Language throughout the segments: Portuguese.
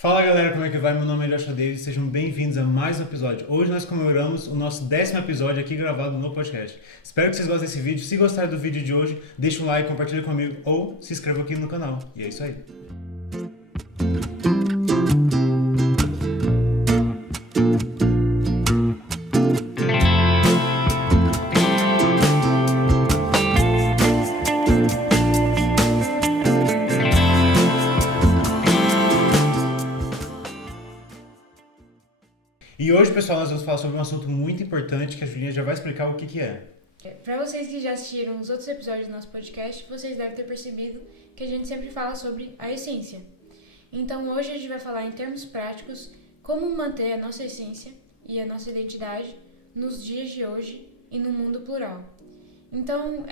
Fala galera, como é que vai? Meu nome é Joshua Davis, sejam bem-vindos a mais um episódio. Hoje nós comemoramos o nosso 10º episódio aqui gravado no podcast. Espero que vocês gostem desse vídeo. Se gostarem do vídeo de hoje, deixa um like, compartilha comigo ou se inscreva aqui no canal. E é isso aí. E hoje, pessoal, nós vamos falar sobre um assunto muito importante que a Julinha já vai explicar o que é. Para vocês que já assistiram os outros episódios do nosso podcast, vocês devem ter percebido que a gente sempre fala sobre a essência. Então hoje a gente vai falar em termos práticos como manter a nossa essência e a nossa identidade nos dias de hoje e no mundo plural. Então,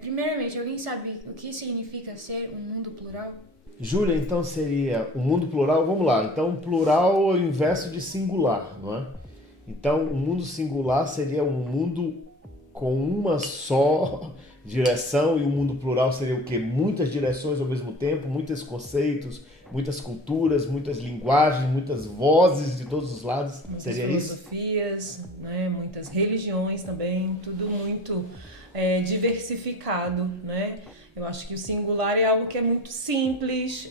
primeiramente, alguém sabe o que significa ser um mundo plural? Júlia, então seria o mundo plural, vamos lá, então plural é o inverso de singular, não é? Então o mundo singular seria um mundo com uma só direção e o mundo plural seria o quê? Muitas direções ao mesmo tempo, muitos conceitos, muitas culturas, muitas linguagens, muitas vozes de todos os lados, muitas seria isso? filosofias, né? Muitas religiões também, tudo muito diversificado, né? Eu acho que o singular é algo que é muito simples,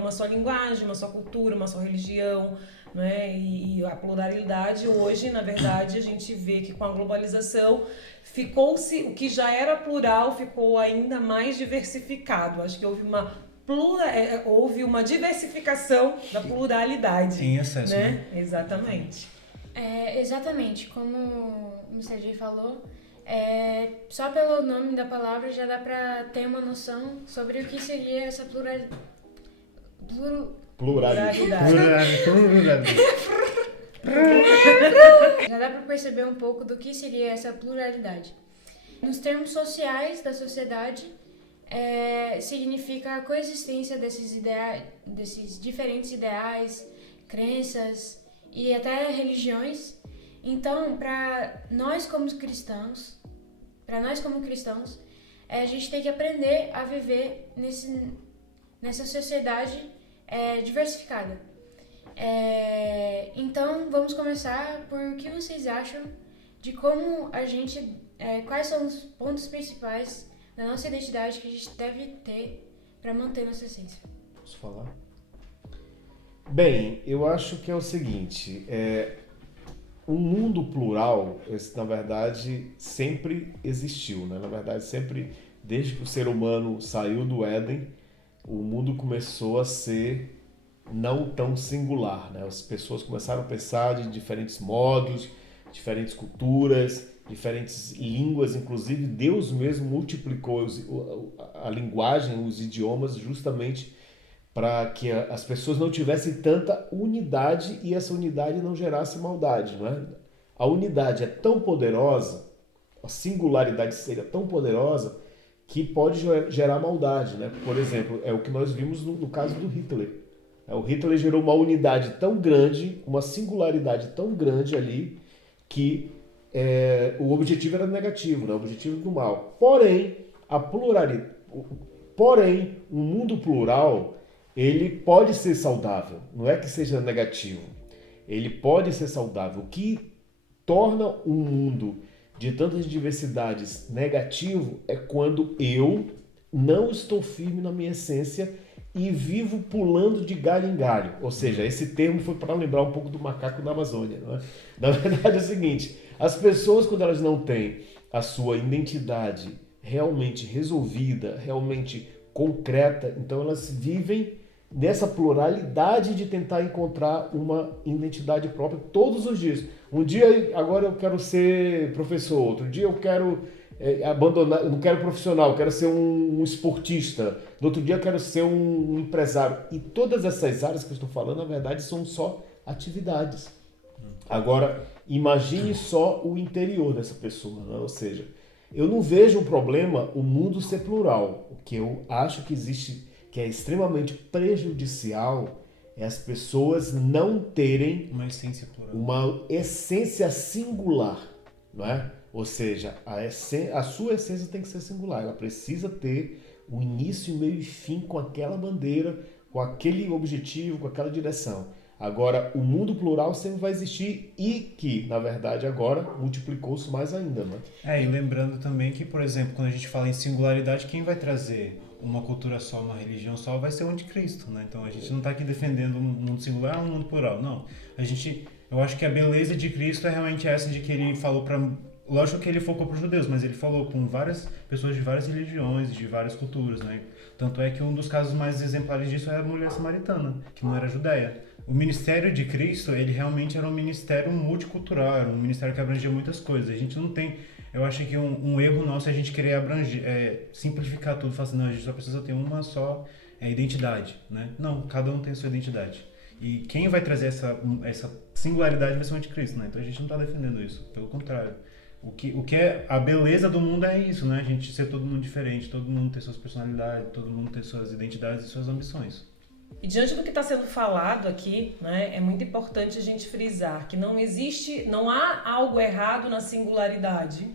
uma só linguagem, uma só cultura, uma só religião, né? E a pluralidade hoje, na verdade, a gente vê que com a globalização ficou-se, o que já era plural ficou ainda mais diversificado. Acho que houve uma diversificação da pluralidade. Em excesso, né? Exatamente. Exatamente, como o Mr. J falou, só pelo nome da palavra já dá para ter uma noção sobre o que seria essa Pluralidade. Já dá para perceber um pouco do que seria essa pluralidade. Nos termos sociais da sociedade, significa a coexistência desses diferentes ideais, crenças e até religiões. Então, para nós como cristãos, a gente tem que aprender a viver nessa sociedade diversificada. Então, vamos começar por o que vocês acham de como a gente, quais são os pontos principais da nossa identidade que a gente deve ter para manter nossa essência. Posso falar? Bem, eu acho que é o seguinte, o mundo plural, esse, na verdade, sempre existiu, né? Na verdade, sempre, desde que o ser humano saiu do Éden, o mundo começou a ser não tão singular, né? As pessoas começaram a pensar de diferentes modos, diferentes culturas, diferentes línguas, inclusive Deus mesmo multiplicou a linguagem, os idiomas, justamente para que as pessoas não tivessem tanta unidade e essa unidade não gerasse maldade, não é? A unidade é tão poderosa, a singularidade seria tão poderosa que pode gerar maldade, né? Por exemplo, é o que nós vimos no caso do Hitler. O Hitler gerou uma unidade tão grande, uma singularidade tão grande ali, que o objetivo era negativo, né? O objetivo do mal. Porém, o mundo plural, ele pode ser saudável, não é que seja negativo. Ele pode ser saudável. O que torna um mundo de tantas diversidades negativo é quando eu não estou firme na minha essência e vivo pulando de galho em galho. Ou seja, esse termo foi para lembrar um pouco do macaco da Amazônia, não é? Na verdade é o seguinte, as pessoas, quando elas não têm a sua identidade realmente resolvida, realmente concreta, então elas vivem nessa pluralidade de tentar encontrar uma identidade própria todos os dias. Um dia, agora eu quero ser professor, outro dia eu quero abandonar, eu não quero profissional, eu quero ser um esportista, no outro dia eu quero ser um empresário. E todas essas áreas que eu estou falando, na verdade, são só atividades. Agora, imagine só o interior dessa pessoa, né? Ou seja, eu não vejo um problema o mundo ser plural. O que eu acho que existe, que é extremamente prejudicial, é as pessoas não terem uma essência singular, não é? Ou seja, a sua essência tem que ser singular, ela precisa ter um início, meio e fim com aquela bandeira, com aquele objetivo, com aquela direção. Agora, o mundo plural sempre vai existir e que, na verdade, agora multiplicou-se mais ainda, né? E lembrando também que, por exemplo, quando a gente fala em singularidade, quem vai trazer uma cultura só, uma religião só, vai ser o anticristo, né? Então a gente não está aqui defendendo um mundo singular ou um mundo plural, não. Eu acho que a beleza de Cristo é realmente essa de que ele falou para... Lógico que ele focou para os judeus, mas ele falou com várias pessoas de várias religiões, de várias culturas, né? Tanto é que um dos casos mais exemplares disso é a mulher samaritana, que não era judeia. O ministério de Cristo, ele realmente era um ministério multicultural, era um ministério que abrangia muitas coisas. A gente não tem... Eu acho que um erro nosso é a gente querer simplificar tudo, falar assim, não, a gente só precisa ter uma só identidade, né? Não, cada um tem a sua identidade. E quem vai trazer essa singularidade vai ser o anticristo, né? Então a gente não está defendendo isso, pelo contrário. O que é a beleza do mundo é isso, né? A gente ser todo mundo diferente, todo mundo ter suas personalidades, todo mundo ter suas identidades e suas ambições. E diante do que está sendo falado aqui, né, é muito importante a gente frisar que não há algo errado na singularidade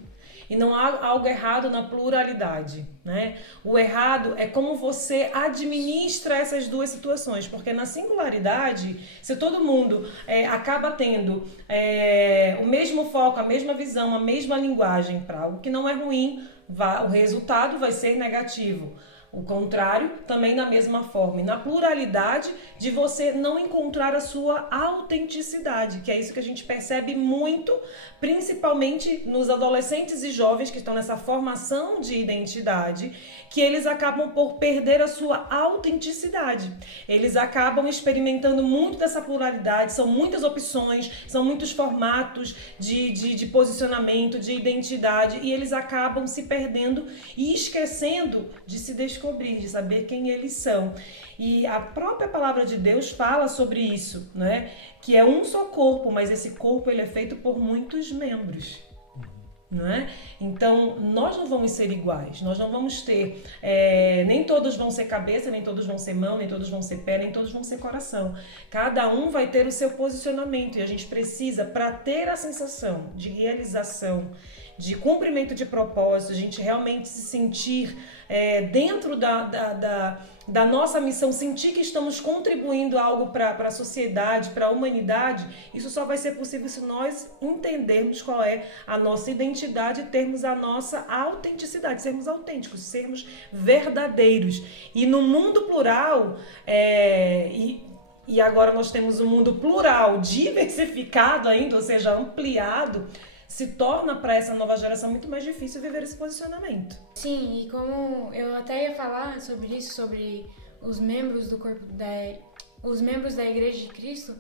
e não há algo errado na pluralidade, né? O errado é como você administra essas duas situações, porque na singularidade, se todo mundo acaba tendo o mesmo foco, a mesma visão, a mesma linguagem para algo que não é ruim, o resultado vai ser negativo. O contrário, também da mesma forma. E na pluralidade de você não encontrar a sua autenticidade, que é isso que a gente percebe muito, principalmente nos adolescentes e jovens que estão nessa formação de identidade, que eles acabam por perder a sua autenticidade. Eles acabam experimentando muito dessa pluralidade, são muitas opções, são muitos formatos de posicionamento, de identidade, e eles acabam se perdendo e esquecendo de se descobrir, de saber quem eles são. E a própria palavra de Deus fala sobre isso, né? Que é um só corpo, mas esse corpo ele é feito por muitos membros. Não é? Então, nós não vamos ser iguais, nós não vamos ter, nem todos vão ser cabeça, nem todos vão ser mão, nem todos vão ser pé, nem todos vão ser coração. Cada um vai ter o seu posicionamento e a gente precisa, para ter a sensação de realização, de cumprimento de propósito, a gente realmente se sentir dentro da nossa missão, sentir que estamos contribuindo algo para a sociedade, para a humanidade, isso só vai ser possível se nós entendermos qual é a nossa identidade e termos a nossa autenticidade, sermos autênticos, sermos verdadeiros. E no mundo plural, e agora nós temos um mundo plural diversificado ainda, ou seja, ampliado, se torna para essa nova geração muito mais difícil viver esse posicionamento. Sim, e como eu até ia falar sobre isso, sobre os membros do corpo os membros da Igreja de Cristo,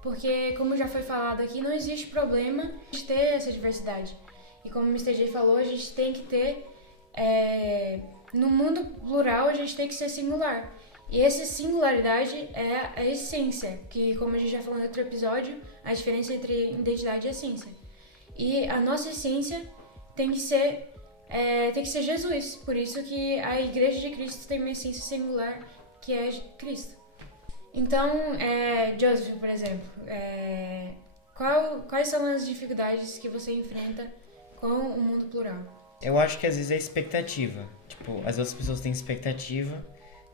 porque como já foi falado aqui, não existe problema de ter essa diversidade. E como o Mr. J falou, a gente tem que ter, no mundo plural, a gente tem que ser singular. E essa singularidade é a essência, que como a gente já falou em outro episódio, a diferença entre identidade e essência. E a nossa essência tem que ser Jesus. Por isso que a Igreja de Cristo tem uma essência singular, que é Cristo. Então, Joseph, por exemplo, quais são as dificuldades que você enfrenta com o mundo plural? Eu acho que às vezes é expectativa. Tipo, as outras pessoas têm expectativa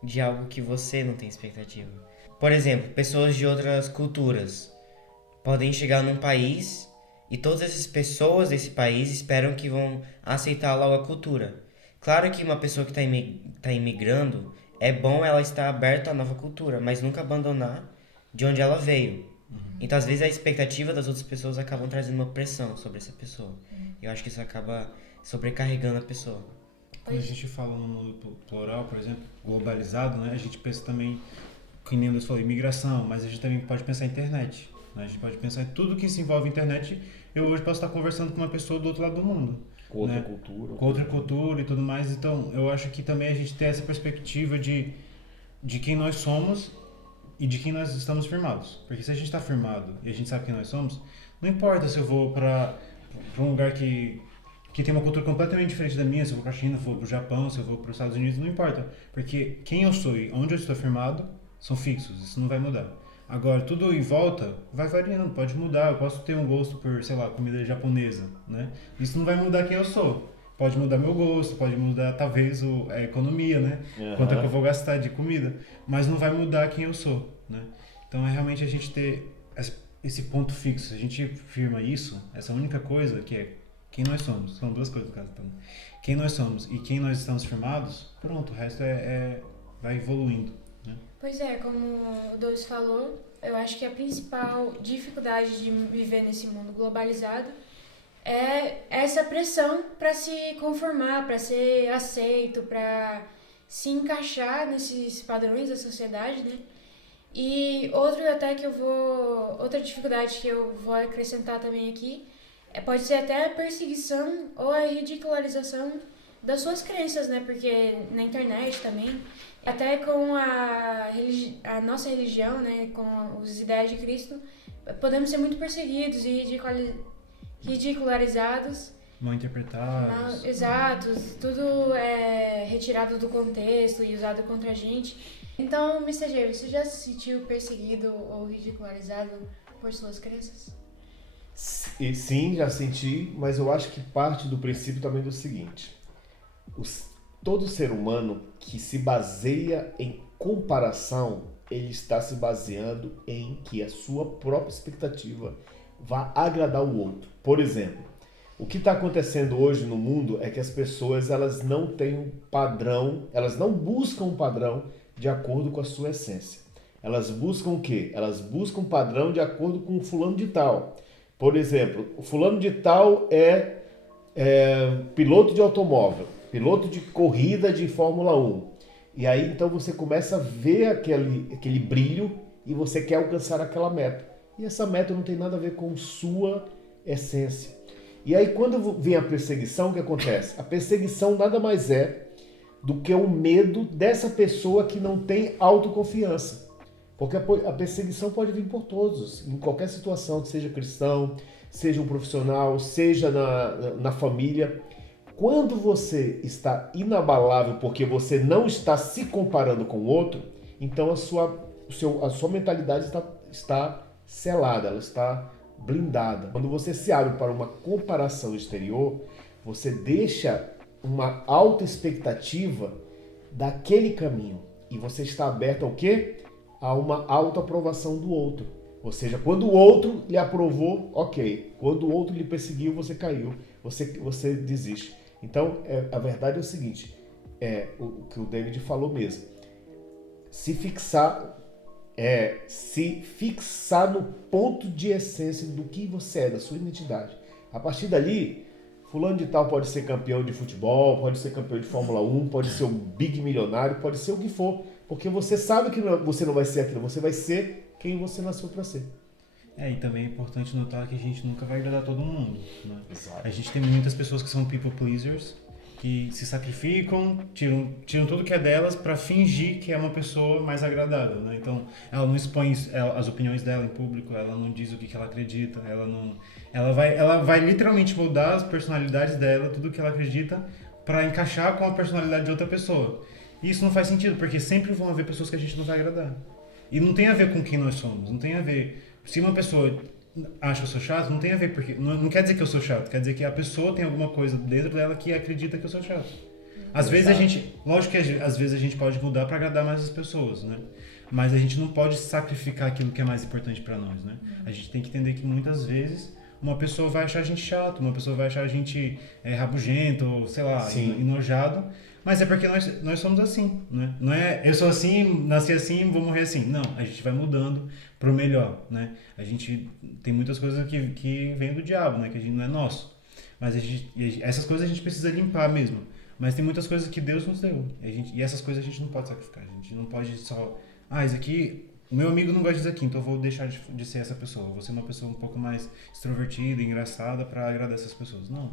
de algo que você não tem expectativa. Por exemplo, pessoas de outras culturas podem chegar num país e todas essas pessoas desse país esperam que vão aceitar logo a cultura. Claro que uma pessoa que está imigrando, é bom ela estar aberta à nova cultura, mas nunca abandonar de onde ela veio. Então, às vezes, a expectativa das outras pessoas acabam trazendo uma pressão sobre essa pessoa. Eu acho que isso acaba sobrecarregando a pessoa. Quando a gente fala no mundo plural, por exemplo, globalizado, né, a gente pensa também, que nem Deus falou, imigração, mas a gente também pode pensar em internet. Né? A gente pode pensar em tudo que se envolve internet. Eu hoje posso estar conversando com uma pessoa do outro lado do mundo. Com outra né? cultura. Com outra cultura e tudo mais. Então, eu acho que também a gente tem essa perspectiva de quem nós somos e de quem nós estamos firmados. Porque se a gente está firmado e a gente sabe quem nós somos, não importa se eu vou para um lugar que tem uma cultura completamente diferente da minha, se eu vou para a China, se eu vou para o Japão, se eu vou para os Estados Unidos, não importa. Porque quem eu sou e onde eu estou firmado são fixos, isso não vai mudar. Agora, tudo em volta vai variando, pode mudar. Eu posso ter um gosto por, sei lá, comida japonesa, né? Isso não vai mudar quem eu sou. pode mudar meu gosto, pode mudar talvez a economia, né? Quanto é que eu vou gastar de comida, mas não vai mudar quem eu sou, né? Então é realmente a gente ter esse ponto fixo. Se a gente firma isso, essa única coisa que é quem nós somos, são duas coisas no caso, então, quem nós somos e quem nós estamos firmados, pronto, o resto vai evoluindo, né? Pois é, como o Douglas falou, eu acho que a principal dificuldade de viver nesse mundo globalizado é essa pressão para se conformar, para ser aceito, para se encaixar nesses padrões da sociedade, né? E outra dificuldade que eu vou acrescentar também aqui pode ser até a perseguição ou a ridicularização das suas crenças, né? Porque na internet também, até com a nossa religião, né? Com os ideais de Cristo, podemos ser muito perseguidos e ridicularizados. Mal interpretados. Exatos, tudo é retirado do contexto e usado contra a gente. Então, Mr. J, você já se sentiu perseguido ou ridicularizado por suas crenças? Sim, já senti, mas eu acho que parte do princípio também do seguinte: todo ser humano que se baseia em comparação, ele está se baseando em que a sua própria expectativa vá agradar o outro. Por exemplo, o que está acontecendo hoje no mundo é que as pessoas elas não têm um padrão, elas não buscam um padrão de acordo com a sua essência. Elas buscam o quê? Elas buscam um padrão de acordo com o fulano de tal. Por exemplo, o fulano de tal é piloto de automóvel, piloto de corrida de Fórmula 1. E aí então você começa a ver aquele brilho e você quer alcançar aquela meta. E essa meta não tem nada a ver com sua essência. E aí quando vem a perseguição, o que acontece? A perseguição nada mais é do que o medo dessa pessoa que não tem autoconfiança. Porque a perseguição pode vir por todos, em qualquer situação, seja cristão, seja um profissional, seja na família. Quando você está inabalável porque você não está se comparando com o outro, então a sua mentalidade está selada, ela está blindada. Quando você se abre para uma comparação exterior, você deixa uma alta expectativa daquele caminho e você está aberto ao quê? A uma autoaprovação do outro. Ou seja, quando o outro lhe aprovou, ok. Quando o outro lhe perseguiu, você caiu, você desiste. Então, a verdade é o seguinte, o que o David falou mesmo. Se fixar no ponto de essência do que você é, da sua identidade. A partir dali, fulano de tal pode ser campeão de futebol, pode ser campeão de Fórmula 1, pode ser um big milionário, pode ser o que for. Porque você sabe que você não vai ser aquilo, você vai ser quem você nasceu para ser. E também é importante notar que a gente nunca vai agradar todo mundo, né? Exato. A gente tem muitas pessoas que são people pleasers, que se sacrificam, tiram tudo que é delas para fingir que é uma pessoa mais agradável, né? Então, ela não expõe as opiniões dela em público, ela não diz o que ela acredita, ela vai literalmente mudar as personalidades dela, tudo que ela acredita, para encaixar com a personalidade de outra pessoa. E isso não faz sentido, porque sempre vão haver pessoas que a gente não vai agradar. E não tem a ver com quem nós somos, não tem a ver... Se uma pessoa acha que eu sou chato, não tem a ver, porque não quer dizer que eu sou chato, quer dizer que a pessoa tem alguma coisa dentro dela que acredita que eu sou chato. Às vezes lógico que às vezes a gente pode mudar para agradar mais as pessoas, né? Mas a gente não pode sacrificar aquilo que é mais importante para nós, né? A gente tem que entender que muitas vezes uma pessoa vai achar a gente chato, uma pessoa vai achar a gente rabugento, ou sei lá, enojado. Mas é porque nós somos assim, né? Não é eu sou assim, nasci assim, vou morrer assim. Não, a gente vai mudando pro melhor, né? A gente tem muitas coisas que vêm do diabo, né? Que a gente não é nosso. Mas essas coisas a gente precisa limpar mesmo. Mas tem muitas coisas que Deus nos deu. E essas coisas a gente não pode sacrificar. A gente não pode só... isso aqui... O meu amigo não gosta disso aqui, então eu vou deixar de ser essa pessoa. Eu vou ser uma pessoa um pouco mais extrovertida, engraçada para agradar essas pessoas. Não,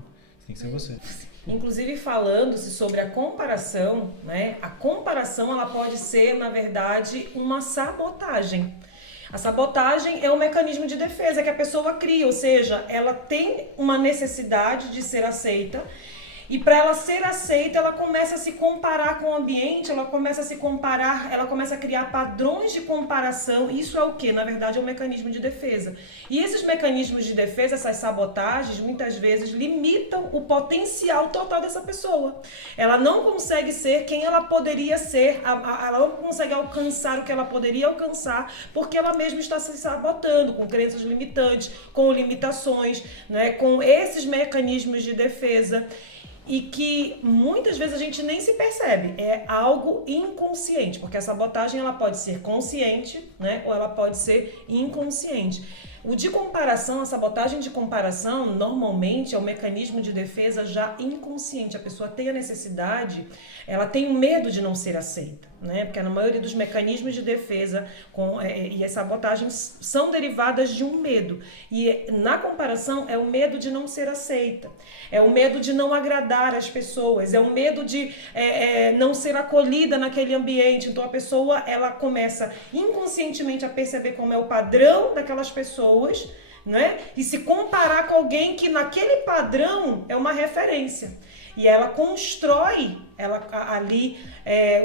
tem que ser você. Inclusive, falando-se sobre a comparação, né? A comparação, ela pode ser, na verdade, uma sabotagem. A sabotagem é um mecanismo de defesa que a pessoa cria, ou seja, ela tem uma necessidade de ser aceita E para ela ser aceita, ela começa a se comparar com o ambiente, ela começa a criar padrões de comparação. Isso é o que? Na verdade, é um mecanismo de defesa. E esses mecanismos de defesa, essas sabotagens, muitas vezes limitam o potencial total dessa pessoa. Ela não consegue ser quem ela poderia ser, ela não consegue alcançar o que ela poderia alcançar, porque ela mesma está se sabotando com crenças limitantes, com limitações, né, com esses mecanismos de defesa. E que muitas vezes a gente nem se percebe, é algo inconsciente, porque a sabotagem ela pode ser consciente, né, ou ela pode ser inconsciente. O de comparação, a sabotagem de comparação, normalmente é um mecanismo de defesa já inconsciente. A pessoa tem a necessidade, ela tem o medo de não ser aceita, né? Porque na maioria dos mecanismos de defesa e as sabotagens são derivadas de um medo. E na comparação é o medo de não ser aceita, é o medo de não agradar as pessoas, é o medo de não ser acolhida naquele ambiente. Então a pessoa ela começa inconscientemente a perceber como é o padrão daquelas pessoas, né? E se comparar com alguém que naquele padrão é uma referência. E ela constrói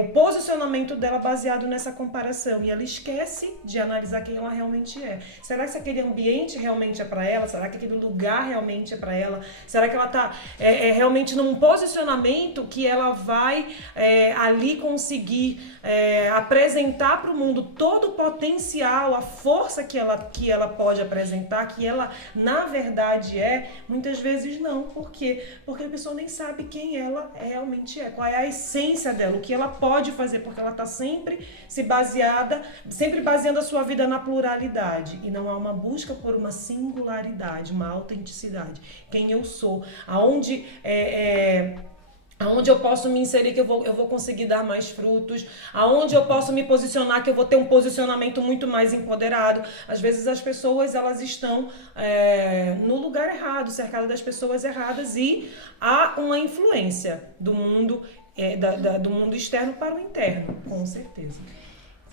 o posicionamento dela baseado nessa comparação. E ela esquece de analisar quem ela realmente é. Será que aquele ambiente realmente é para ela? Será que aquele lugar realmente é para ela? Será que ela está realmente num posicionamento que ela vai ali conseguir apresentar para o mundo todo o potencial, a força que ela pode apresentar, que ela na verdade é? Muitas vezes não. Por quê? Porque a pessoa nem sabe quem ela realmente é, qual é a essência dela, o que ela pode fazer, porque ela está sempre baseando a sua vida na pluralidade, e não há uma busca por uma singularidade, uma autenticidade, quem eu sou, aonde eu posso me inserir que eu vou conseguir dar mais frutos, aonde eu posso me posicionar que eu vou ter um posicionamento muito mais empoderado. Às vezes as pessoas elas estão no lugar errado, cercadas das pessoas erradas, e há uma influência do mundo, do mundo externo para o interno, com certeza.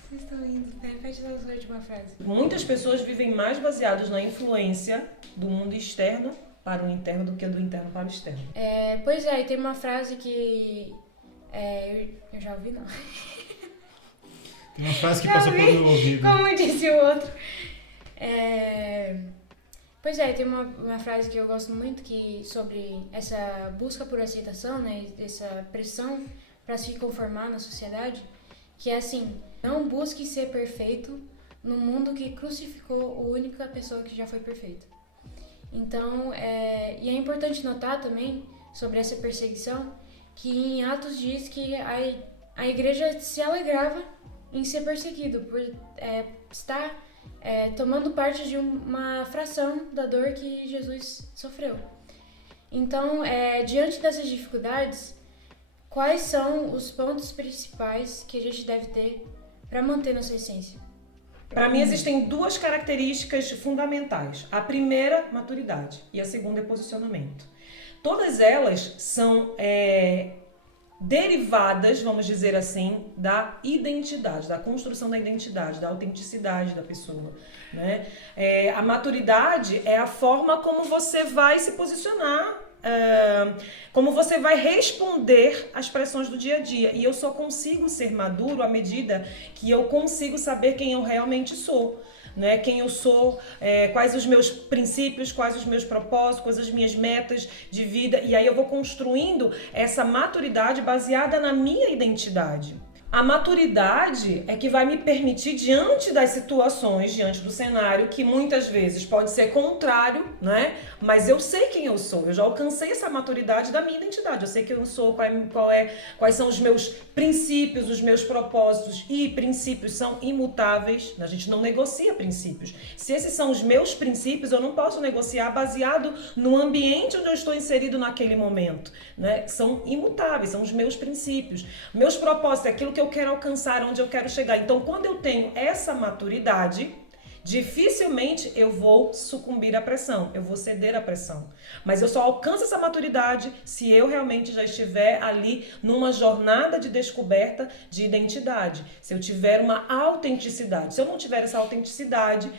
Vocês estão indo, repete a sua última frase. Muitas pessoas vivem mais baseadas na influência do mundo externo para o interno do que do interno para o externo. Pois é, e tem uma frase que eu já ouvi, não. Tem uma frase que passou pelo meu ouvido. Como disse o outro. Pois é, tem uma frase que eu gosto muito sobre essa busca por aceitação, né, essa pressão para se conformar na sociedade, que é assim: não busque ser perfeito no mundo que crucificou a única pessoa que já foi perfeita. Então, e é importante notar também sobre essa perseguição que em Atos diz que a igreja se alegrava em ser perseguido por estar tomando parte de uma fração da dor que Jesus sofreu. Então, diante dessas dificuldades, quais são os pontos principais que a gente deve ter para manter nossa essência? Para mim existem duas características fundamentais. A primeira, maturidade, e a segunda é posicionamento. Todas elas são derivadas, vamos dizer assim, da identidade, da construção da identidade, da autenticidade da pessoa, né? A maturidade é a forma como você vai se posicionar, como você vai responder às pressões do dia a dia. E eu só consigo ser maduro à medida que eu consigo saber quem eu realmente sou, né? Quem eu sou, quais os meus princípios, quais os meus propósitos, quais as minhas metas de vida. E aí eu vou construindo essa maturidade baseada na minha identidade. A maturidade é que vai me permitir, diante das situações, diante do cenário, que muitas vezes pode ser contrário, né? Mas eu sei quem eu sou, eu já alcancei essa maturidade da minha identidade, eu sei quem eu sou, quais são os meus princípios, os meus propósitos, e princípios são imutáveis, a gente não negocia princípios. Se esses são os meus princípios, eu não posso negociar baseado no ambiente onde eu estou inserido naquele momento, né? São imutáveis, são os meus princípios. Meus propósitos é aquilo que eu quero alcançar, onde eu quero chegar. Então, quando eu tenho essa maturidade dificilmente eu vou sucumbir à pressão, eu vou ceder à pressão. Mas eu só alcanço essa maturidade se eu realmente já estiver ali numa jornada de descoberta de identidade, se eu tiver uma autenticidade. Se eu não tiver essa autenticidade,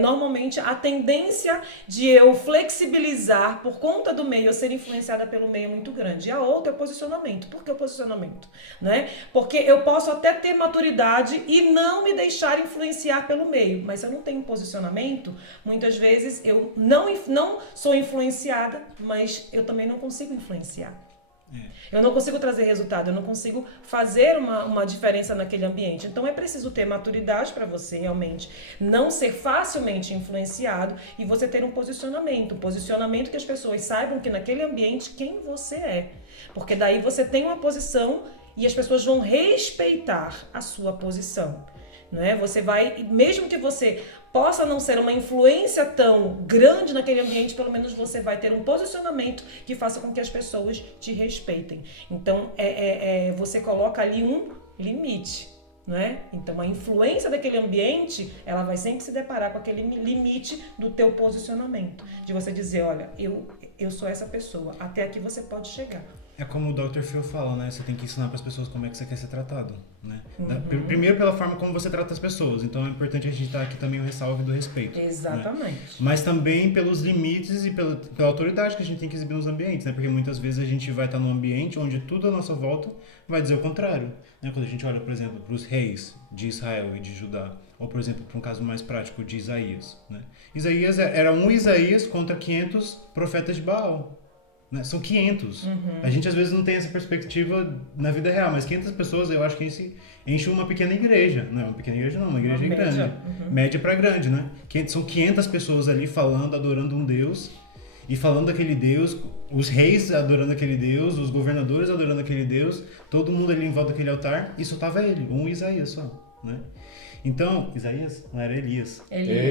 normalmente a tendência de eu flexibilizar por conta do meio, eu ser influenciada pelo meio é muito grande. E a outra é o posicionamento. Por que o posicionamento? Né? Porque eu posso até ter maturidade e não me deixar influenciar pelo meio, mas se eu não tenho posicionamento, muitas vezes eu não sou influenciada, mas eu também não consigo influenciar. Eu não consigo trazer resultado, eu não consigo fazer uma diferença naquele ambiente. Então é preciso ter maturidade para você realmente não ser facilmente influenciado e você ter um posicionamento que as pessoas saibam que naquele ambiente quem você é. Porque daí você tem uma posição e as pessoas vão respeitar a sua posição. Né? Você vai, mesmo que você possa não ser uma influência tão grande naquele ambiente, pelo menos você vai ter um posicionamento que faça com que as pessoas te respeitem. Então, você coloca ali um limite, não é? Então, a influência daquele ambiente, ela vai sempre se deparar com aquele limite do teu posicionamento. De você dizer, olha, eu sou essa pessoa, até aqui você pode chegar. É como o Dr. Phil fala, né? Você tem que ensinar para as pessoas como é que você quer ser tratado, né? Primeiro pela forma como você trata as pessoas. Então é importante a gente dar aqui também o ressalve do respeito. Exatamente. Né? Mas também pelos limites e pela autoridade que a gente tem que exibir nos ambientes, né? Porque muitas vezes a gente vai estar num ambiente onde tudo à nossa volta vai dizer o contrário, né? Quando a gente olha, por exemplo, para os reis de Israel e de Judá, ou por exemplo, para um caso mais prático de Isaías, né? Isaías era um Isaías contra 500 profetas de Baal. São 500. A gente às vezes não tem essa perspectiva na vida real, mas 500 pessoas eu acho que enche uma pequena igreja. Não é uma pequena igreja não, uma igreja grande. Média para grande, né? São 500 pessoas ali falando, adorando um Deus e falando daquele Deus, os reis adorando aquele Deus, os governadores adorando aquele Deus, todo mundo ali em volta daquele altar e só tava ele, um Isaías só, né? Então, Isaías? Não era Elias.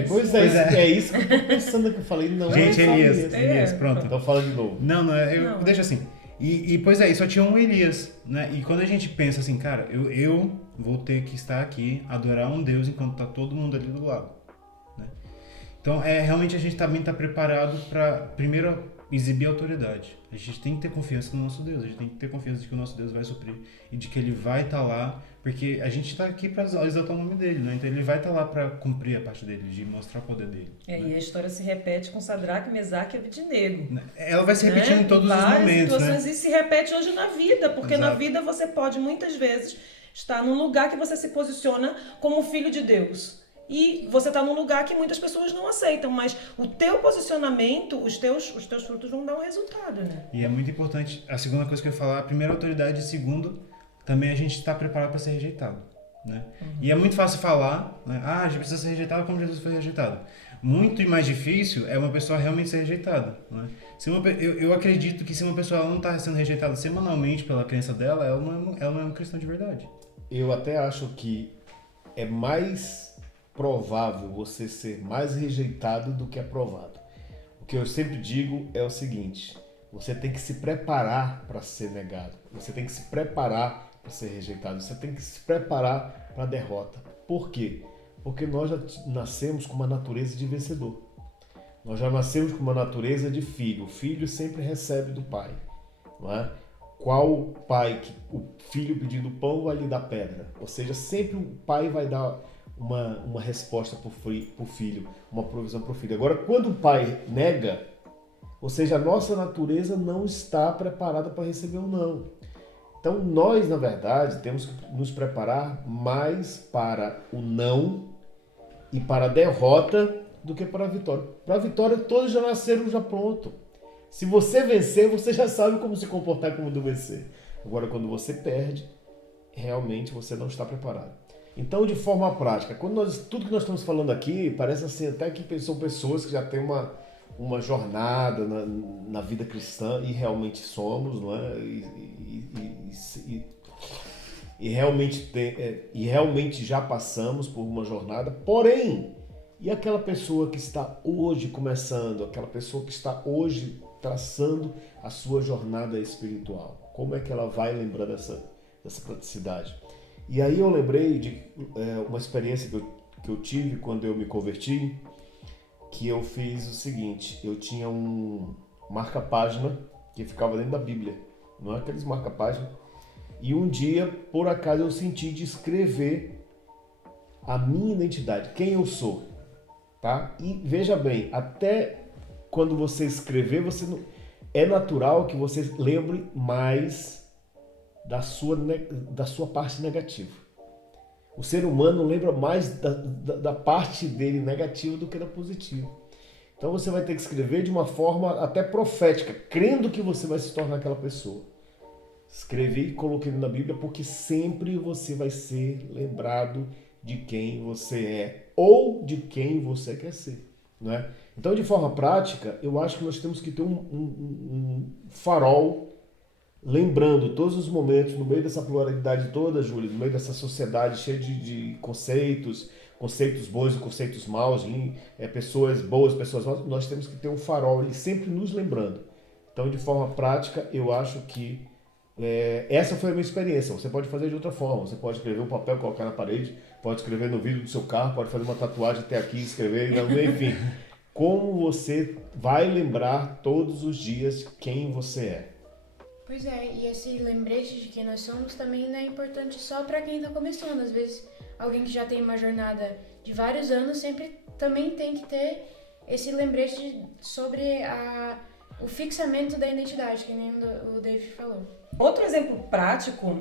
Pois é isso que eu tô pensando que eu falei. Não, gente, Elias, pronto. Então fala de novo. Não, deixa assim. E pois é, só tinha um Elias, né? E quando a gente pensa assim, cara, eu vou ter que estar aqui, adorar um Deus enquanto tá todo mundo ali do lado, né? Então, realmente a gente também tá preparado para primeiro exibir autoridade. A gente tem que ter confiança no nosso Deus, a gente tem que ter confiança de que o nosso Deus vai suprir e de que ele vai estar lá, porque a gente está aqui para exaltar o nome dele, né? Então ele vai estar lá para cumprir a parte dele, de mostrar o poder dele. Né? E a história se repete com Sadraque, Mesaque e Abednego. Ela vai se repetindo em todos os momentos, situações, né? E se repete hoje na vida, porque Exato. Na vida você pode muitas vezes estar num lugar que você se posiciona como filho de Deus. E você está num lugar que muitas pessoas não aceitam, mas o teu posicionamento, os teus frutos vão dar um resultado, né? E é muito importante, a segunda coisa que eu ia falar, a primeira autoridade, e segundo, também a gente está preparado para ser rejeitado, né? E é muito fácil falar, né? A gente precisa ser rejeitado como Jesus foi rejeitado. Muito mais difícil é uma pessoa realmente ser rejeitada, né? Eu acredito que se uma pessoa não está sendo rejeitada semanalmente pela crença dela, ela não é um cristão de verdade. Eu até acho que é mais provável você ser mais rejeitado do que aprovado. O que eu sempre digo é o seguinte: você tem que se preparar para ser negado, você tem que se preparar para ser rejeitado, você tem que se preparar para a derrota. Por quê? Porque nós já nascemos com uma natureza de vencedor. Nós já nascemos com uma natureza de filho. O filho sempre recebe do pai, não é? Qual pai que o filho pedindo pão vai lhe dar pedra? Ou seja, sempre o pai vai dar uma resposta para o filho, uma provisão para o filho. Agora, quando o pai nega, ou seja, a nossa natureza não está preparada para receber um não. Então, nós, na verdade, temos que nos preparar mais para o não e para a derrota do que para a vitória. Para a vitória, todos já nasceram já pronto. Se você vencer, você já sabe como se comportar quando vencer. Agora, quando você perde, realmente você não está preparado. Então, de forma prática, tudo que nós estamos falando aqui, parece assim até que são pessoas que já têm uma jornada na vida cristã, e realmente somos, não é? E realmente já passamos por uma jornada, porém, e aquela pessoa que está hoje começando, aquela pessoa que está hoje traçando a sua jornada espiritual, como é que ela vai lembrar dessa praticidade? E aí eu lembrei de uma experiência que eu tive quando eu me converti, que eu fiz o seguinte, eu tinha um marca-página que ficava dentro da Bíblia, não é aqueles marca-página, e um dia, por acaso, eu senti de escrever a minha identidade, quem eu sou, tá? E veja bem, até quando você escrever, você não... é natural que você lembre mais da sua parte negativa. O ser humano lembra mais da parte dele negativa do que da positiva. Então você vai ter que escrever de uma forma até profética, crendo que você vai se tornar aquela pessoa. Escrevi e coloquei na Bíblia porque sempre você vai ser lembrado de quem você é ou de quem você quer ser, né? Então, de forma prática, eu acho que nós temos que ter um farol lembrando todos os momentos, no meio dessa pluralidade toda, Júlia, no meio dessa sociedade cheia de conceitos bons e conceitos maus, pessoas boas, pessoas maus, nós temos que ter um farol ali sempre nos lembrando. Então, de forma prática, eu acho que essa foi a minha experiência. Você pode fazer de outra forma, você pode escrever um papel, colocar na parede, pode escrever no vidro do seu carro, pode fazer uma tatuagem até aqui, escrever, enfim. Como você vai lembrar todos os dias quem você é. Pois é, e esse lembrete de quem nós somos também não é importante só para quem está começando. Às vezes, alguém que já tem uma jornada de vários anos sempre também tem que ter esse lembrete sobre o fixamento da identidade, que nem o Dave falou. Outro exemplo prático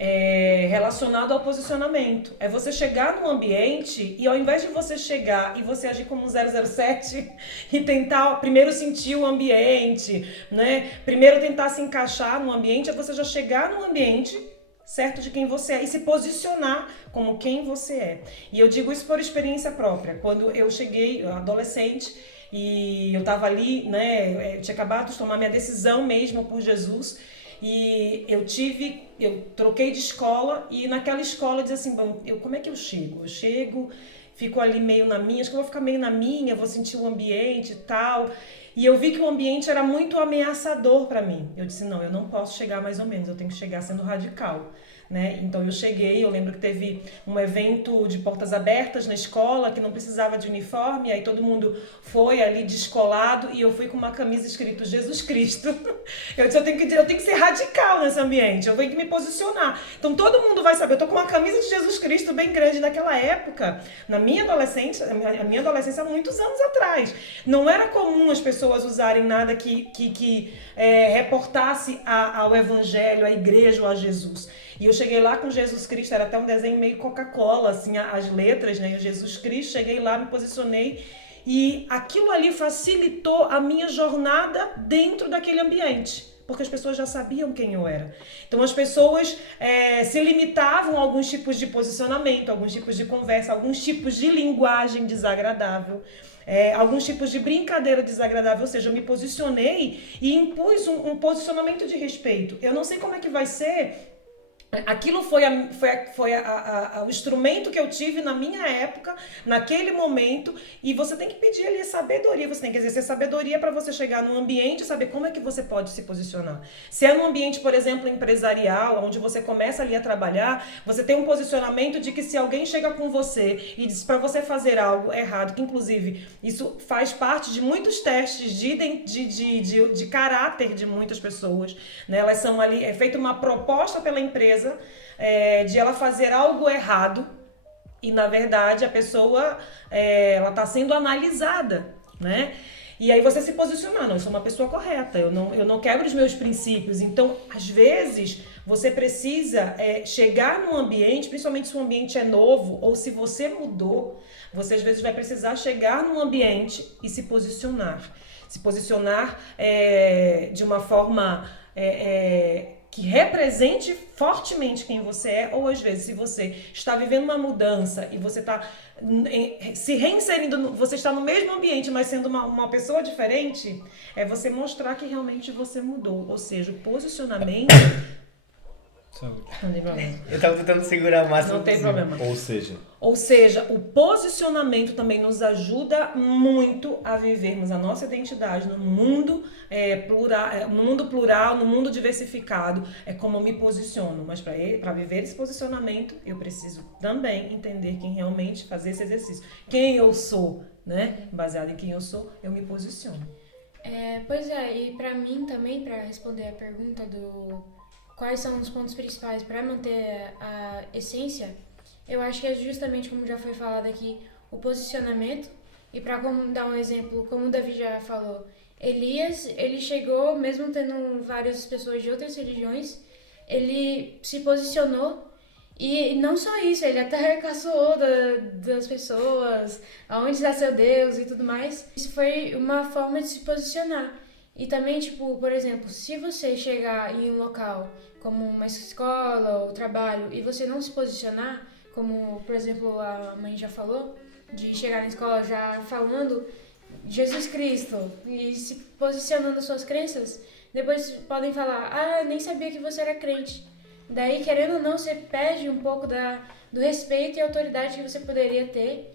é relacionado ao posicionamento. É você chegar num ambiente e ao invés de você chegar e você agir como um 007 e tentar primeiro sentir o ambiente, né? Primeiro tentar se encaixar no ambiente, é você já chegar no ambiente certo de quem você é e se posicionar como quem você é. E eu digo isso por experiência própria. Quando eu cheguei, adolescente, e eu estava ali, né? Eu tinha acabado de tomar minha decisão mesmo por Jesus. E eu troquei de escola e naquela escola eu dizia assim, bom, como é que eu chego? Eu chego, fico ali meio na minha, acho que eu vou ficar meio na minha, vou sentir o ambiente e tal. E eu vi que o ambiente era muito ameaçador para mim. Eu disse, não, eu não posso chegar mais ou menos, eu tenho que chegar sendo radical. Né? Então eu lembro que teve um evento de portas abertas na escola que não precisava de uniforme, aí todo mundo foi ali descolado e eu fui com uma camisa escrito Jesus Cristo. Eu disse, eu tenho que ser radical nesse ambiente, eu tenho que me posicionar. Então todo mundo vai saber, eu tô com uma camisa de Jesus Cristo bem grande naquela época, na minha adolescência, a minha adolescência há muitos anos atrás. Não era comum as pessoas usarem nada que reportasse ao evangelho, à igreja ou a Jesus. E eu cheguei lá com Jesus Cristo, era até um desenho meio Coca-Cola, assim, as letras, né? Jesus Cristo, cheguei lá, me posicionei e aquilo ali facilitou a minha jornada dentro daquele ambiente, porque as pessoas já sabiam quem eu era. Então as pessoas se limitavam a alguns tipos de posicionamento, alguns tipos de conversa, alguns tipos de linguagem desagradável. Alguns tipos de brincadeira desagradável, ou seja, eu me posicionei e impus um posicionamento de respeito. Eu não sei como é que vai ser. Aquilo foi o instrumento que eu tive na minha época, naquele momento, e você tem que pedir ali sabedoria, você tem que exercer sabedoria para você chegar num ambiente e saber como é que você pode se posicionar. Se é num ambiente, por exemplo, empresarial, onde você começa ali a trabalhar, você tem um posicionamento de que se alguém chega com você e diz para você fazer algo errado, que inclusive isso faz parte de muitos testes de caráter de muitas pessoas, né? Elas são ali, é feita uma proposta pela empresa de ela fazer algo errado e na verdade a pessoa ela está sendo analisada, né? E aí você se posicionar, não, eu sou uma pessoa correta, eu não quebro os meus princípios. Então, às vezes, você precisa chegar num ambiente, principalmente se o ambiente é novo ou se você mudou, você às vezes vai precisar chegar num ambiente e se posicionar. Se posicionar de uma forma que represente fortemente quem você é, ou às vezes se você está vivendo uma mudança e você está se reinserindo, você está no mesmo ambiente, mas sendo uma pessoa diferente, é você mostrar que realmente você mudou. Ou seja, o posicionamento Saúde. Não tem problema. Eu tava tentando segurar o máximo Não tem possível. problema. Ou seja, Ou seja, o posicionamento também nos ajuda muito a vivermos a nossa identidade no mundo plural, no mundo diversificado. É como eu me posiciono. Mas para viver esse posicionamento, eu preciso também entender quem realmente fazer esse exercício. Quem eu sou, né? Baseado em quem eu sou, eu me posiciono. Pois é, e pra mim também, pra responder a pergunta do quais são os pontos principais para manter a essência, eu acho que é justamente como já foi falado aqui, o posicionamento. E para dar um exemplo, como o Davi já falou, Elias, ele chegou, mesmo tendo várias pessoas de outras religiões, ele se posicionou. E não só isso, ele até caçoou das pessoas, aonde está seu Deus e tudo mais. Isso foi uma forma de se posicionar. E também, tipo, por exemplo, se você chegar em um local como uma escola ou trabalho e você não se posicionar, como, por exemplo, a mãe já falou, de chegar na escola já falando Jesus Cristo e se posicionando suas crenças, depois podem falar, nem sabia que você era crente. Daí, querendo ou não, você perde um pouco do respeito e autoridade que você poderia ter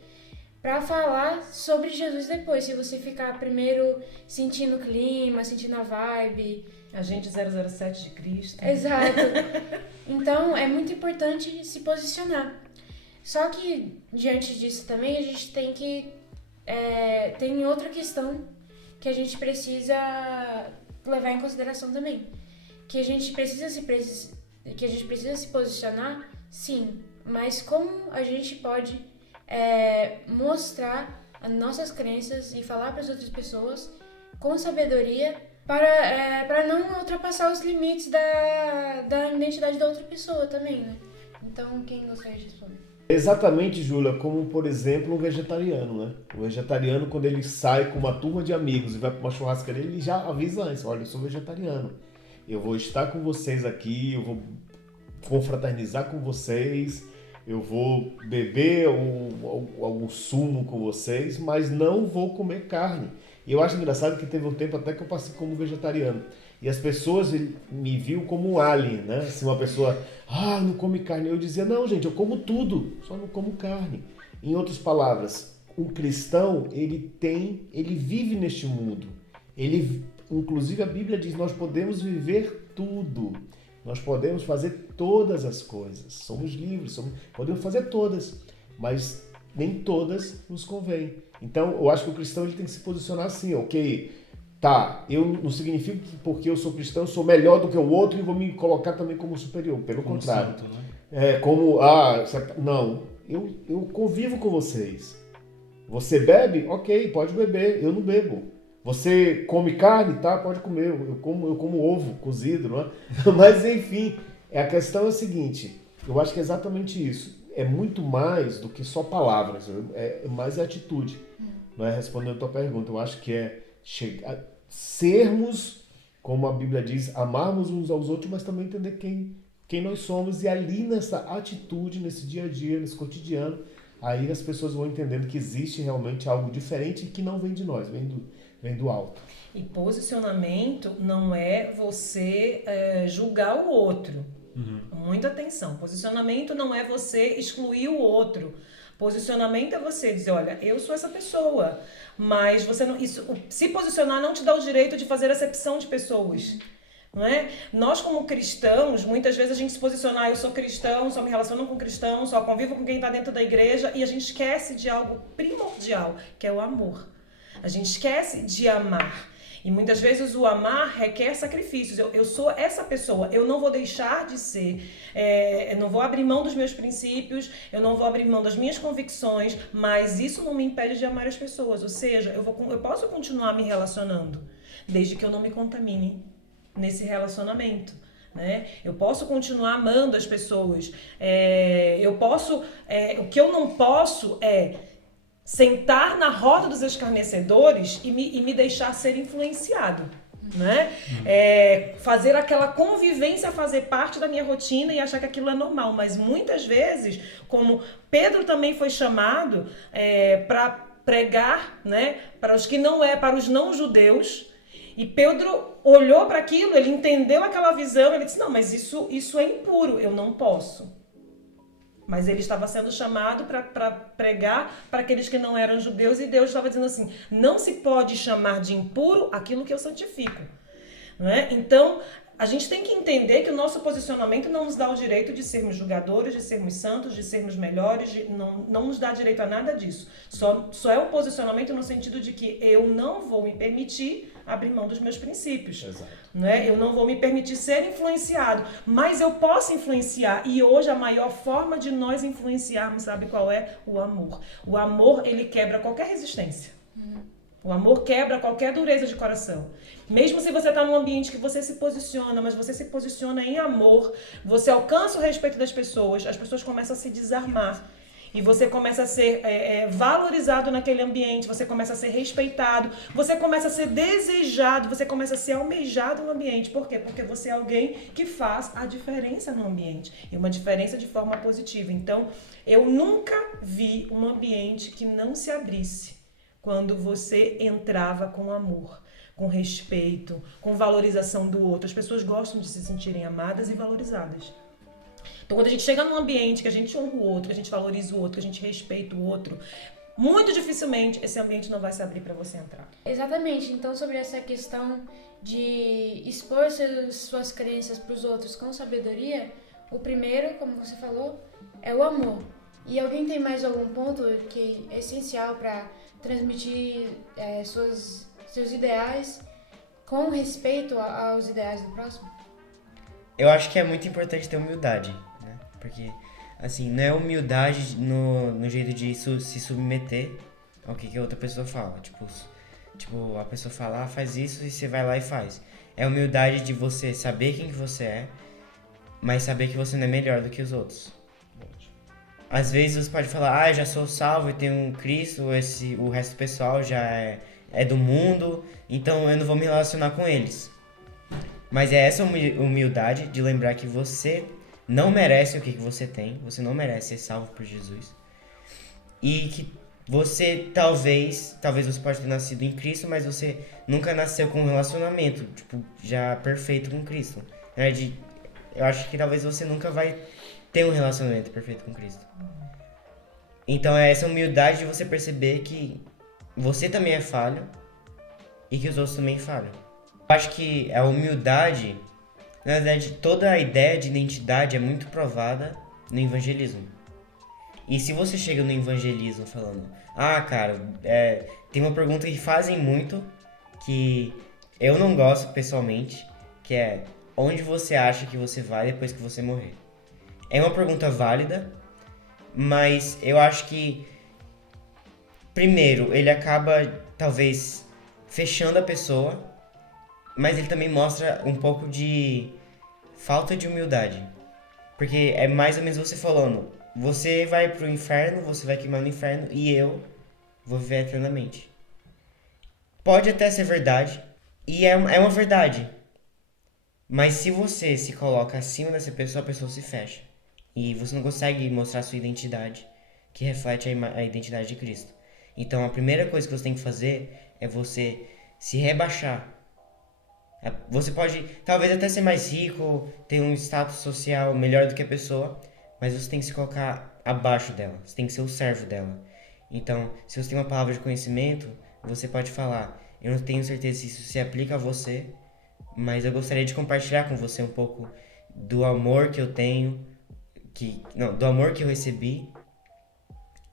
para falar sobre Jesus depois. Se você ficar primeiro sentindo o clima, sentindo a vibe. Agente 007 de Cristo. Exato. Então, é muito importante se posicionar. Só que, diante disso também, a gente tem que... tem outra questão que a gente precisa levar em consideração também. Que a gente precisa se posicionar, sim, mas como a gente pode mostrar as nossas crenças e falar para as outras pessoas com sabedoria para não ultrapassar os limites da identidade da outra pessoa também, né? Então, quem gostaria de responder? exatamente, Júlia, como, por exemplo, um vegetariano, né? O vegetariano, quando ele sai com uma turma de amigos e vai para uma churrascaria, ele já avisa antes, olha, eu sou vegetariano. Eu vou estar com vocês aqui, eu vou confraternizar com vocês, eu vou beber algum sumo com vocês, mas não vou comer carne. E eu acho engraçado que teve um tempo até que eu passei como vegetariano. E as pessoas me viam como um alien, né? Assim, uma pessoa, não come carne. Eu dizia, não, gente, eu como tudo, só não como carne. Em outras palavras, um cristão, ele vive neste mundo. Inclusive a Bíblia diz, nós podemos viver tudo. Nós podemos fazer todas as coisas. Somos livres, podemos fazer todas, mas nem todas nos convém. Então, eu acho que o cristão ele tem que se posicionar assim, ok, tá, eu não significa que porque eu sou cristão eu sou melhor do que o outro e vou me colocar também como superior, pelo contrário. Santo, né? Não, eu convivo com vocês. Você bebe? Ok, pode beber, eu não bebo. Você come carne? Tá, pode comer, eu como ovo cozido, não é? Mas enfim, a questão é a seguinte, eu acho que é exatamente isso. É muito mais do que só palavras, é mais atitude. Não é? Respondendo a tua pergunta, eu acho que é sermos, como a Bíblia diz, amarmos uns aos outros, mas também entender quem nós somos. E ali nessa atitude, nesse dia a dia, nesse cotidiano, aí as pessoas vão entendendo que existe realmente algo diferente e que não vem de nós, vem do alto. E posicionamento não é você julgar o outro. Muita atenção. Posicionamento não é você excluir o outro. Posicionamento é você dizer, olha, eu sou essa pessoa, mas você não, se posicionar não te dá o direito de fazer acepção de pessoas. Não é? Nós, como cristãos, muitas vezes a gente se posiciona, eu sou cristão, só me relaciono com cristãos, só convivo com quem está dentro da igreja, e a gente esquece de algo primordial, que é o amor. A gente esquece de amar. E muitas vezes o amar requer sacrifícios. Eu sou essa pessoa, eu não vou deixar de ser, eu não vou abrir mão dos meus princípios, eu não vou abrir mão das minhas convicções, mas isso não me impede de amar as pessoas. Ou seja, eu posso continuar me relacionando, desde que eu não me contamine nesse relacionamento. Né? Eu posso continuar amando as pessoas. O que eu não posso é sentar na roda dos escarnecedores e me deixar ser influenciado, né? Fazer aquela convivência fazer parte da minha rotina e achar que aquilo é normal, mas muitas vezes, como Pedro também foi chamado para pregar, né, para os não judeus, E Pedro olhou para aquilo, ele entendeu aquela visão, ele disse, não, mas isso é impuro, eu não posso. Mas ele estava sendo chamado para pregar para aqueles que não eram judeus, e Deus estava dizendo assim, não se pode chamar de impuro aquilo que eu santifico. Não é? Então, a gente tem que entender que o nosso posicionamento não nos dá o direito de sermos julgadores, de sermos santos, de sermos melhores, não nos dá direito a nada disso. Só é um posicionamento no sentido de que eu não vou me permitir abrir mão dos meus princípios. Exato. Né? Eu não vou me permitir ser influenciado, mas eu posso influenciar. E hoje a maior forma de nós influenciarmos, sabe qual é? O amor. O amor, ele quebra qualquer resistência. O amor quebra qualquer dureza de coração. Mesmo se você está num ambiente que você se posiciona, mas você se posiciona em amor, você alcança o respeito das pessoas, as pessoas começam a se desarmar. E você começa a ser valorizado naquele ambiente, você começa a ser respeitado, você começa a ser desejado, você começa a ser almejado no ambiente. Por quê? Porque você é alguém que faz a diferença no ambiente. E uma diferença de forma positiva. Então, eu nunca vi um ambiente que não se abrisse quando você entrava com amor, com respeito, com valorização do outro. As pessoas gostam de se sentirem amadas e valorizadas. Então, quando a gente chega num ambiente que a gente honra o outro, que a gente valoriza o outro, que a gente respeita o outro, muito dificilmente esse ambiente não vai se abrir para você entrar. Exatamente. Então, sobre essa questão de expor suas crenças para os outros com sabedoria, o primeiro, como você falou, é o amor. E alguém tem mais algum ponto que é essencial para transmitir seus ideais com respeito aos ideais do próximo? Eu acho que é muito importante ter humildade, né? Porque, assim, não é humildade no jeito de se submeter ao que a outra pessoa fala. Tipo, a pessoa fala, faz isso, e você vai lá e faz. É humildade de você saber quem que você é, mas saber que você não é melhor do que os outros. Às vezes você pode falar, eu já sou salvo e tenho um Cristo, o resto do pessoal já é do mundo, então eu não vou me relacionar com eles. Mas é essa humildade de lembrar que você não merece o que você tem, você não merece ser salvo por Jesus. E que você talvez você pode ter nascido em Cristo, mas você nunca nasceu com um relacionamento, já perfeito com Cristo. Eu acho que talvez você nunca vai ter um relacionamento perfeito com Cristo. Então é essa humildade de você perceber que você também é falho e que os outros também falham. Eu acho que a humildade, na verdade, toda a ideia de identidade é muito provada no evangelismo. E se você chega no evangelismo falando, cara, tem uma pergunta que fazem muito, que eu não gosto pessoalmente, que é, onde você acha que você vai depois que você morrer? É uma pergunta válida, mas eu acho que, primeiro, ele acaba, talvez, fechando a pessoa, mas ele também mostra um pouco de falta de humildade. Porque é mais ou menos você falando, você vai pro inferno, você vai queimar no inferno, e eu vou viver eternamente. Pode até ser verdade, e é uma verdade. Mas se você se coloca acima dessa pessoa, a pessoa se fecha. E você não consegue mostrar a sua identidade, que reflete a identidade de Cristo. Então a primeira coisa que você tem que fazer é você se rebaixar. Você pode talvez até ser mais rico, ter um status social melhor do que a pessoa, mas você tem que se colocar abaixo dela, você tem que ser o servo dela. Então, se você tem uma palavra de conhecimento, você pode falar, eu não tenho certeza se isso se aplica a você, mas eu gostaria de compartilhar com você um pouco do amor que eu tenho, do amor que eu recebi,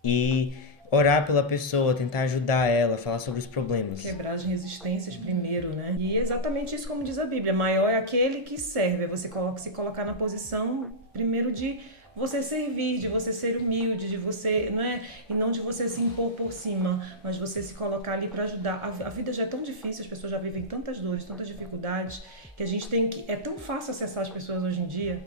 e orar pela pessoa, tentar ajudar ela, falar sobre os problemas. Quebrar as resistências primeiro, né? E é exatamente isso como diz a Bíblia. Maior é aquele que serve. É você se colocar na posição, primeiro, de você servir, de você ser humilde, de você, não é? E não de você se impor por cima, mas você se colocar ali para ajudar. A vida já é tão difícil, as pessoas já vivem tantas dores, tantas dificuldades, que a gente tem que... É tão fácil acessar as pessoas hoje em dia,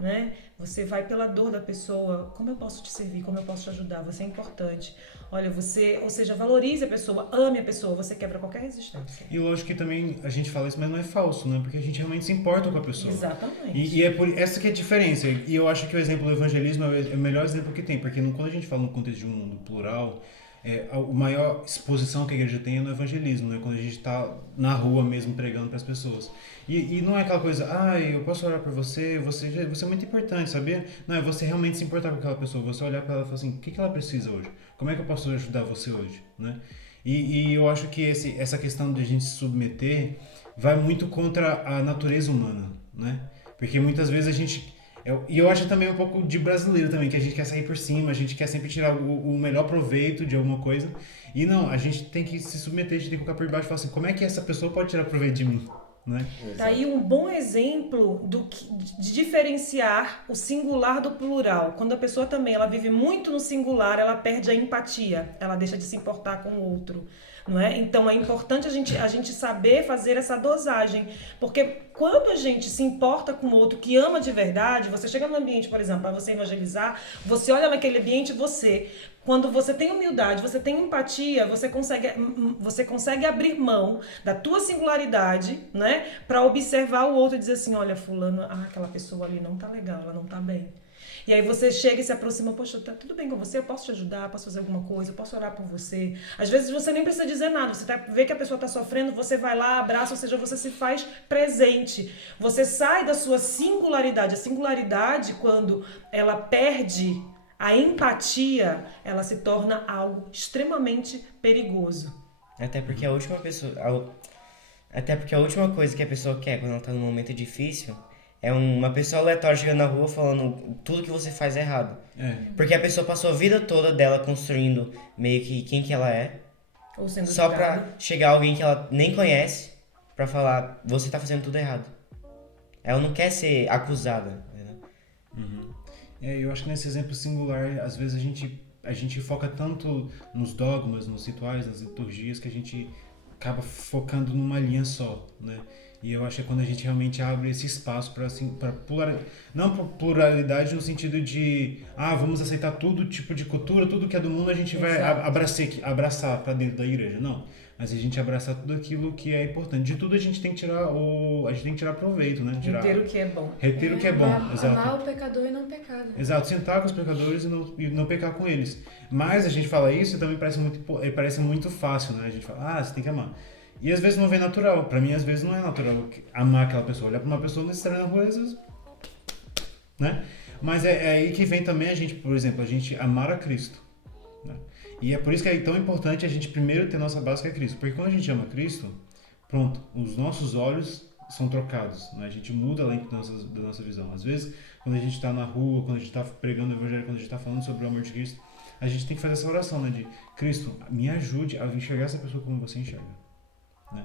né? Você vai pela dor da pessoa, como eu posso te servir, como eu posso te ajudar, você é importante. Olha, ou seja, valorize a pessoa, ame a pessoa, você quebra qualquer resistência. E lógico que também a gente fala isso, mas não é falso, né? Porque a gente realmente se importa com a pessoa. Exatamente. E é por essa que é a diferença. E eu acho que o exemplo do evangelismo é o melhor exemplo que tem, porque quando a gente fala no contexto de um mundo plural, a maior exposição que a igreja tem é no evangelismo, né? Quando a gente está na rua mesmo pregando para as pessoas. E não é aquela coisa, eu posso orar por você, você é muito importante, sabia? Não, é você realmente se importar com aquela pessoa, você olhar para ela e falar assim, o que ela precisa hoje? Como é que eu posso ajudar você hoje, né? E eu acho que essa questão de a gente se submeter vai muito contra a natureza humana, né? Porque muitas vezes a gente... E eu acho também um pouco de brasileiro também, que a gente quer sair por cima, a gente quer sempre tirar o melhor proveito de alguma coisa. E não, a gente tem que se submeter, a gente tem que colocar por baixo e falar assim, como é que essa pessoa pode tirar proveito de mim? Né? Daí um bom exemplo de diferenciar o singular do plural. Quando a pessoa também ela vive muito no singular, ela perde a empatia, ela deixa de se importar com o outro. Não é? Então é importante a gente saber fazer essa dosagem, porque quando a gente se importa com o outro que ama de verdade, você chega no ambiente, por exemplo, para você evangelizar, você olha naquele ambiente, quando você tem humildade, você tem empatia, você consegue abrir mão da tua singularidade, né, para observar o outro e dizer assim, olha, fulano, aquela pessoa ali não tá legal, ela não tá bem. E aí você chega e se aproxima, poxa, tá tudo bem com você? Eu posso te ajudar? Posso fazer alguma coisa? Eu posso orar por você? Às vezes você nem precisa dizer nada, você vê que a pessoa está sofrendo, você vai lá, abraça, ou seja, você se faz presente. Você sai da sua singularidade. A singularidade, quando ela perde a empatia, ela se torna algo extremamente perigoso. Até porque a última coisa que a pessoa quer quando ela tá num momento difícil é uma pessoa aleatória chegando na rua falando tudo que você faz é errado. Porque a pessoa passou a vida toda dela construindo meio que quem que ela é. Ou sendo só julgado. pra chegar alguém que ela nem conhece pra falar, você tá fazendo tudo errado. Ela não quer ser acusada. Eu acho que nesse exemplo singular, às vezes a gente foca tanto nos dogmas, nos rituais, nas liturgias, que a gente acaba focando numa linha só, né? E eu acho que é quando a gente realmente abre esse espaço para assim, não para pluralidade no sentido de vamos aceitar todo tipo de cultura, tudo que é do mundo a gente vai abraçar para dentro da igreja, não. Mas a gente abraçar tudo aquilo que é importante. De tudo a gente tem que tirar proveito, né? Reter o que é bom. Reter o que é bom, exato. Amar o pecador e não pecado. Exato, sentar com os pecadores e não pecar com eles. Mas a gente fala isso e também parece muito fácil, né? A gente fala, você tem que amar. E às vezes não vem natural. Pra mim, às vezes não é natural amar aquela pessoa. Olhar pra uma pessoa necessariamente na rua, às vezes... Né? Mas é aí que vem também a gente, por exemplo, a gente amar a Cristo. Né? E é por isso que é tão importante a gente primeiro ter nossa base que é Cristo. Porque quando a gente ama Cristo, pronto, os nossos olhos são trocados. Né? A gente muda a lente da nossa visão. Às vezes, quando a gente está na rua, quando a gente está pregando o Evangelho, quando a gente está falando sobre o amor de Cristo, a gente tem que fazer essa oração, né? De Cristo, me ajude a enxergar essa pessoa como você enxerga. Né?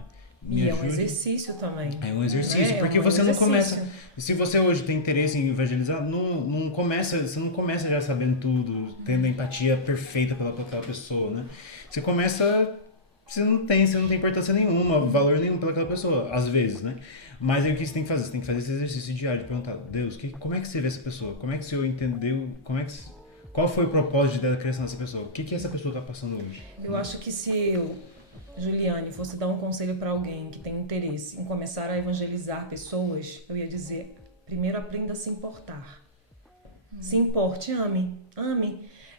E é um exercício também. É um exercício, porque você não começa... Se você hoje tem interesse em evangelizar, você não começa já sabendo tudo, tendo a empatia perfeita pela pessoa, né? Você começa... Você não tem importância nenhuma, valor nenhum pelaquela pessoa, às vezes, né? Mas aí o que você tem que fazer? Você tem que fazer esse exercício diário de perguntar, Deus, como é que você vê essa pessoa? Como é que o Senhor entendeu? Qual foi o propósito dela criação dessa pessoa? O que essa pessoa está passando hoje? Eu acho que se eu, Juliane, fosse dar um conselho para alguém que tem interesse em começar a evangelizar pessoas, eu ia dizer, primeiro aprenda a se importar. Se importe, ame.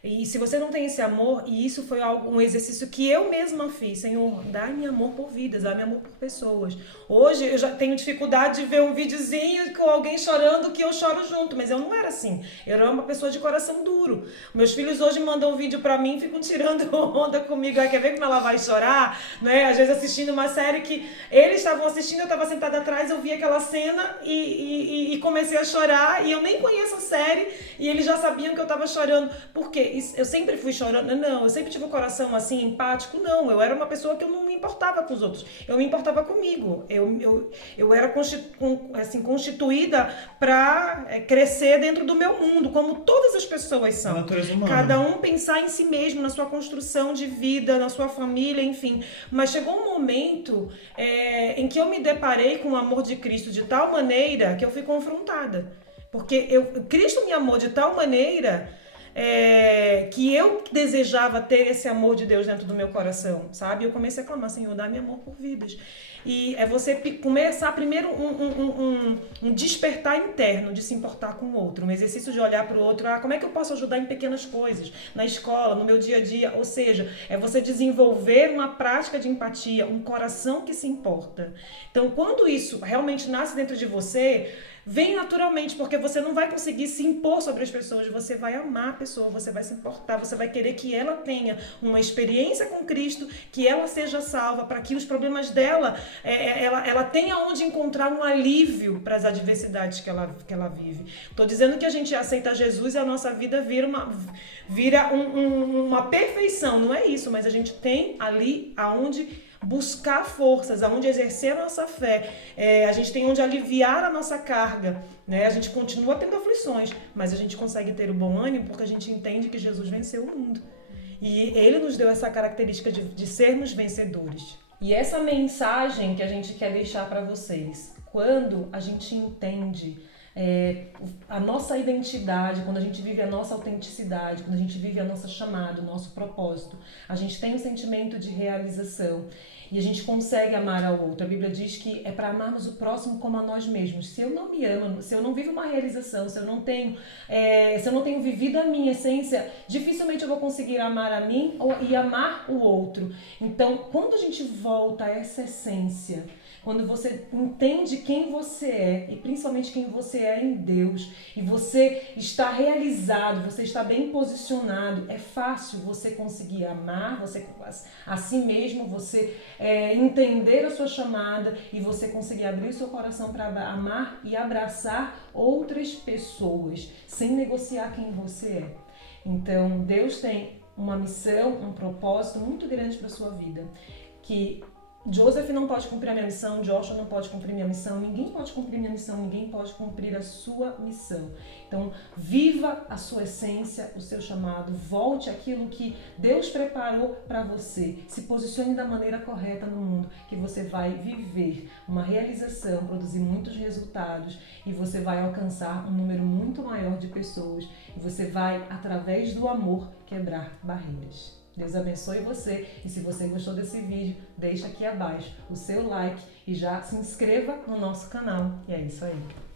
E se você não tem esse amor, e isso foi um exercício que eu mesma fiz, Senhor, dá-me amor por vidas, dá-me amor por pessoas. Hoje eu já tenho dificuldade de ver um videozinho com alguém chorando que eu choro junto, mas eu não era assim. Eu era uma pessoa de coração duro. Meus filhos hoje mandam um vídeo pra mim e ficam tirando onda comigo. Quer ver como ela vai chorar? Né? Às vezes assistindo uma série que eles estavam assistindo, eu estava sentada atrás, eu vi aquela cena e comecei a chorar, e eu nem conheço a série, e eles já sabiam que eu estava chorando. Por quê? Eu sempre fui chorando? Não. Eu sempre tive um coração assim, empático? Não. Eu era uma pessoa que eu não me importava com os outros. Eu me importava comigo. Eu era constituída para crescer dentro do meu mundo, como todas as pessoas são. A natureza humana. Cada um pensar em si mesmo, na sua construção de vida, na sua família, enfim. Mas chegou um momento em que eu me deparei com o amor de Cristo de tal maneira que eu fui confrontada. Porque Cristo me amou de tal maneira que eu desejava ter esse amor de Deus dentro do meu coração, sabe? Eu comecei a clamar, Senhor, dá-me amor por vidas. E é você começar primeiro um despertar interno de se importar com o outro, um exercício de olhar para o outro, como é que eu posso ajudar em pequenas coisas, na escola, no meu dia a dia, ou seja, é você desenvolver uma prática de empatia, um coração que se importa. Então, quando isso realmente nasce dentro de você, vem naturalmente, porque você não vai conseguir se impor sobre as pessoas, você vai amar a pessoa, você vai se importar, você vai querer que ela tenha uma experiência com Cristo, que ela seja salva, para que os problemas dela, ela tenha onde encontrar um alívio para as adversidades que ela vive. Estou dizendo que a gente aceita Jesus e a nossa vida vira uma perfeição, não é isso, mas a gente tem ali aonde buscar forças, aonde exercer a nossa fé, a gente tem onde aliviar a nossa carga, né? A gente continua tendo aflições, mas a gente consegue ter o bom ânimo porque a gente entende que Jesus venceu o mundo. E Ele nos deu essa característica de sermos vencedores. E essa mensagem que a gente quer deixar para vocês, quando a gente entende a nossa identidade, quando a gente vive a nossa autenticidade, quando a gente vive a nossa chamada, o nosso propósito, a gente tem um sentimento de realização e a gente consegue amar ao outro. A Bíblia diz que é para amarmos o próximo como a nós mesmos. Se eu não me amo, se eu não vivo uma realização, se eu não tenho vivido a minha essência, dificilmente eu vou conseguir amar a mim e amar o outro. Então, quando a gente volta a essa essência, quando você entende quem você é, e principalmente quem você é em Deus, e você está realizado, você está bem posicionado, é fácil você conseguir amar você a si mesmo, você entender a sua chamada e você conseguir abrir o seu coração para amar e abraçar outras pessoas, sem negociar quem você é. Então, Deus tem uma missão, um propósito muito grande para a sua vida, que Joseph não pode cumprir a minha missão, Joshua não pode cumprir a minha missão, ninguém pode cumprir a minha missão, ninguém pode cumprir a sua missão. Então, viva a sua essência, o seu chamado, volte àquilo que Deus preparou para você, se posicione da maneira correta no mundo, que você vai viver uma realização, produzir muitos resultados e você vai alcançar um número muito maior de pessoas e você vai, através do amor, quebrar barreiras. Deus abençoe você e se você gostou desse vídeo, deixa aqui abaixo o seu like e já se inscreva no nosso canal. E é isso aí.